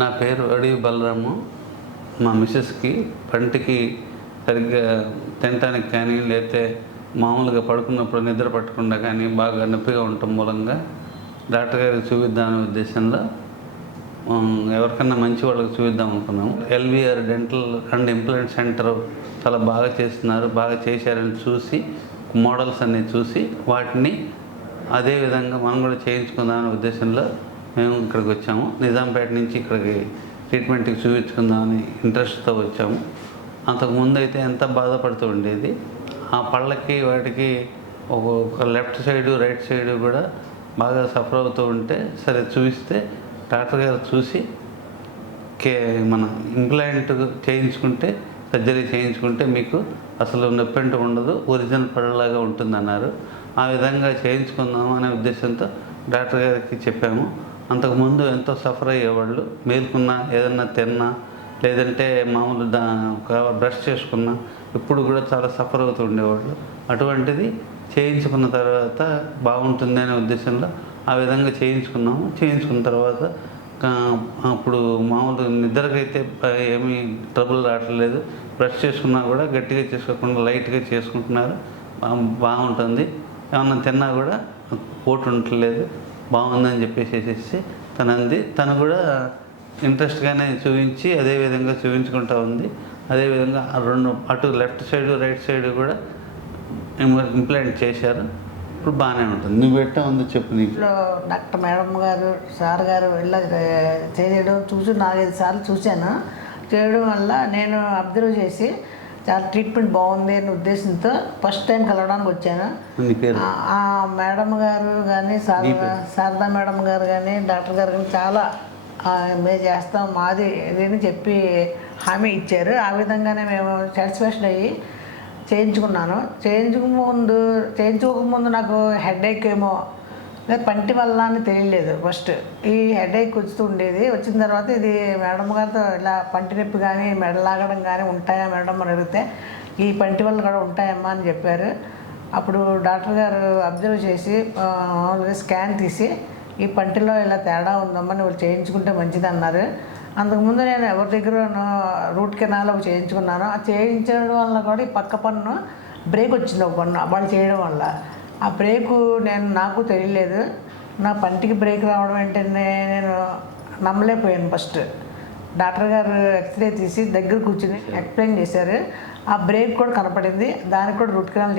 నా పేరు అడివి బలరాము. మా మిసెస్కి పంటికి సరిగ్గా తినటానికి కానీ లేకపోతే మామూలుగా పడుకున్నప్పుడు నిద్ర పట్టకుండా కానీ బాగా నొప్పిగా ఉండటం మూలంగా డాక్టర్ గారికి చూపిద్దామనే ఉద్దేశంలో ఎవరికన్నా మంచి వాళ్ళకి చూపిద్దాం అనుకున్నాము. LVR dental and implant centre చాలా బాగా చేస్తున్నారు, బాగా చేశారని చూసి మోడల్స్ అన్నీ చూసి వాటిని అదే విధంగా మనం కూడా చేయించుకుందామనే ఉద్దేశంలో మేము ఇక్కడికి వచ్చాము. నిజాంపేట నుంచి ఇక్కడికి ట్రీట్మెంట్కి చూపించుకుందామని ఇంట్రెస్ట్తో వచ్చాము. అంతకుముందు అయితే ఎంత బాధపడుతూ ఉండేది, ఆ పళ్ళకి వాటికి ఒక లెఫ్ట్ సైడు రైట్ సైడు కూడా బాగా సఫర్ అవుతూ ఉంటే సరే చూపిస్తే డాక్టర్ గారు చూసి మన ఇంప్లాంట్ చేయించుకుంటే సర్జరీ చేయించుకుంటే మీకు అసలు నొప్పి అంటూ ఉండదు, ఒరిజినల్ పళ్ళలాగా ఉంటుందన్నారు. ఆ విధంగా చేయించుకుందాము అనే ఉద్దేశంతో డాక్టర్ గారికి చెప్పాము. అంతకుముందు ఎంతో సఫర్ అయ్యేవాళ్ళు, మేలుకున్నా ఏదన్నా తిన్నా లేదంటే మామూలు బ్రష్ చేసుకున్నా ఇప్పుడు కూడా చాలా సఫర్ అవుతూ ఉండేవాళ్ళు. అటువంటిది చేయించుకున్న తర్వాత బాగుంటుంది అనే ఉద్దేశంలో ఆ విధంగా చేయించుకున్నాము. చేయించుకున్న తర్వాత అప్పుడు మామూలు నిద్రకైతే ఏమీ ట్రబుల్ రావట్లేదు. బ్రష్ చేసుకున్నా కూడా గట్టిగా చేసుకోకుండా లైట్గా చేసుకుంటున్నారు, బాగుంటుంది. ఏమన్నా తిన్నా కూడా పోటు ఉండట్లేదు, బాగుందని చెప్పేసి తను కూడా ఇంట్రెస్ట్గానే చూపించి అదేవిధంగా చూపించుకుంటూ ఉంది. అదేవిధంగా అటు లెఫ్ట్ సైడు రైట్ సైడు కూడా ఇంప్లాంట్ చేశారు. ఇప్పుడు బాగానే ఉంటుంది. నువ్వు ఎట్టా ఉందో చెప్పు. నీకు డాక్టర్ మేడం గారు సార్ గారు ఇలా చేయడం చూసి 4-5 సార్లు చూశాను. చేయడం వల్ల నేను అబ్జర్వ్ చేసి చాలా ట్రీట్మెంట్ బాగుంది అనే ఉద్దేశంతో ఫస్ట్ టైం కలవడానికి వచ్చాను. ఆ మేడం గారు కానీ శారదా మేడం గారు కానీ డాక్టర్ గారు కానీ చాలా మేము చేస్తాం మాది ఇదని చెప్పి హామీ ఇచ్చారు. ఆ విధంగానే మేము సాటిస్ఫాక్షన్ అయ్యి చేయించుకున్నాను. చేయించుకోకముందు నాకు హెడేక్ ఏమో పంటి వల్ల అని తెలియలేదు. ఫస్ట్ ఈ హెడేక్ వస్తూ ఉండేది. వచ్చిన తర్వాత ఇది మేడం గారితో ఇలా పంటి నొప్పి కానీ మెడలాగడం కానీ ఉంటాయా మేడం అని అడిగితే ఈ పంటి వల్ల కూడా ఉంటాయమ్మా అని చెప్పారు. అప్పుడు డాక్టర్ గారు అబ్జర్వ్ చేసి స్కాన్ తీసి ఈ పంటిలో ఇలా తేడా ఉందమ్మా నువ్వు చేయించుకుంటే మంచిది అన్నారు. అంతకుముందు నేను ఎవరి దగ్గర రూట్ కెనాల్ చేయించుకున్నాను. ఆ చేయించడం వల్ల కూడా ఈ పక్క పన్ను బ్రేక్ వచ్చింది, ఒక పన్ను వాళ్ళు చేయడం వల్ల. ఆ బ్రేకు నాకు తెలియలేదు. నా పంటికి బ్రేక్ రావడం ఏంటంటే నేను నమ్మలేకపోయాను. ఫస్ట్ డాక్టర్ గారు ఎక్స్రే తీసి దగ్గర కూర్చుని ఎక్స్ప్లెయిన్ చేశారు. ఆ బ్రేక్ కూడా కనపడింది. దానికి కూడా రూట్ కెనాల్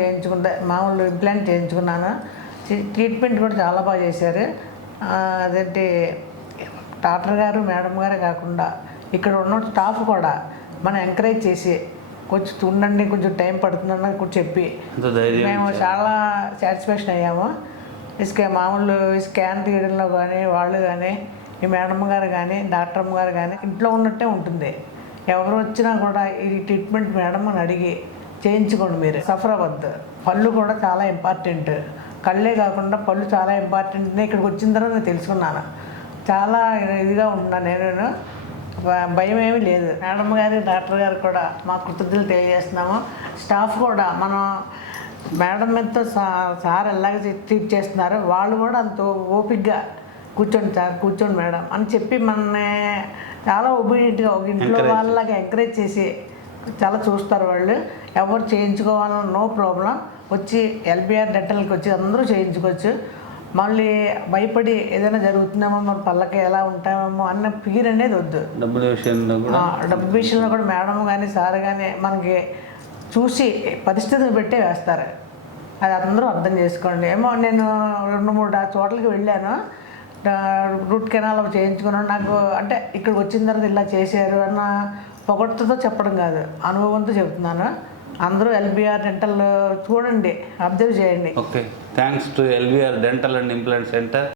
మామూలు ఇంప్లాంట్ చేయించుకున్నాను. ట్రీట్మెంట్ కూడా చాలా బాగా చేశారు. అదేంటి డాక్టర్ గారు మేడం గారే కాకుండా ఇక్కడ ఉన్న స్టాఫ్ కూడా మనం ఎంకరేజ్ చేసి కొంచెం ఉండండి, కొంచెం టైం పడుతుందన్న కూడా చెప్పి మేము చాలా సాటిస్ఫాక్షన్ అయ్యాము. మామూలు స్కాన్ తీయడంలో కానీ వాళ్ళు కానీ ఈ మేడం గారు కానీ డాక్టర్ అమ్మ గారు కానీ ఇంట్లో ఉన్నట్టే ఉంటుంది. ఎవరు వచ్చినా కూడా ఈ ట్రీట్మెంట్ మేడం అని అడిగి చేయించుకోండి, మీరు సఫర్ అవ్వద్దు. పళ్ళు కూడా చాలా ఇంపార్టెంట్, కళ్ళే కాకుండా పళ్ళు చాలా ఇంపార్టెంట్. ఇక్కడికి వచ్చిన తర్వాత నేను తెలుసుకున్నాను. చాలా ఇదిగా ఉంటున్నాను. నేను భయం ఏమీ లేదు. మేడం గారు డాక్టర్ గారు కూడా మా కృతజ్ఞతలు తెలియజేస్తున్నాము. స్టాఫ్ కూడా మనం మేడం మీదతో సార్ ఎలాగ ట్రీట్ చేస్తున్నారు వాళ్ళు కూడా అంత ఓపిక్గా కూర్చోండి సార్, కూర్చోండి మేడం అని చెప్పి మనల్ని చాలా ఒబీడియంట్గా ఒక ఇంట్లో వాళ్ళలాగా ఎంకరేజ్ చేసి చాలా చూస్తారు వాళ్ళు. ఎవరు చేయించుకోవాలన్న నో ప్రాబ్లం, వచ్చి ఎల్బీఆర్ డెంటల్కి వచ్చి అందరూ చేయించుకోవచ్చు. మళ్ళీ భయపడి ఏదైనా జరుగుతుందేమో మన పళ్ళకి ఎలా ఉంటామేమో అన్న ఫిగర్ అనేది వద్దు. డబ్బు విషయంలో కూడా మేడం కానీ సార్ కానీ మనకి చూసి పరిస్థితిని పెట్టే వేస్తారు. అది అందరూ అర్థం చేసుకోండి. ఏమో నేను 2-3 చోట్లకి వెళ్ళాను, రూట్ కెనాల్ చేయించుకున్నాను. నాకు అంటే ఇక్కడికి వచ్చిన తర్వాత ఇలా చేశారు అన్న పొగడ్తతో చెప్పడం కాదు, అనుభవంతో చెప్తున్నాను. అందరూ ఎల్బీఆర్ డెంటల్ చూడండి, అబ్జర్వ్ చేయండి. Okay, thanks to LBR dental and implant centre.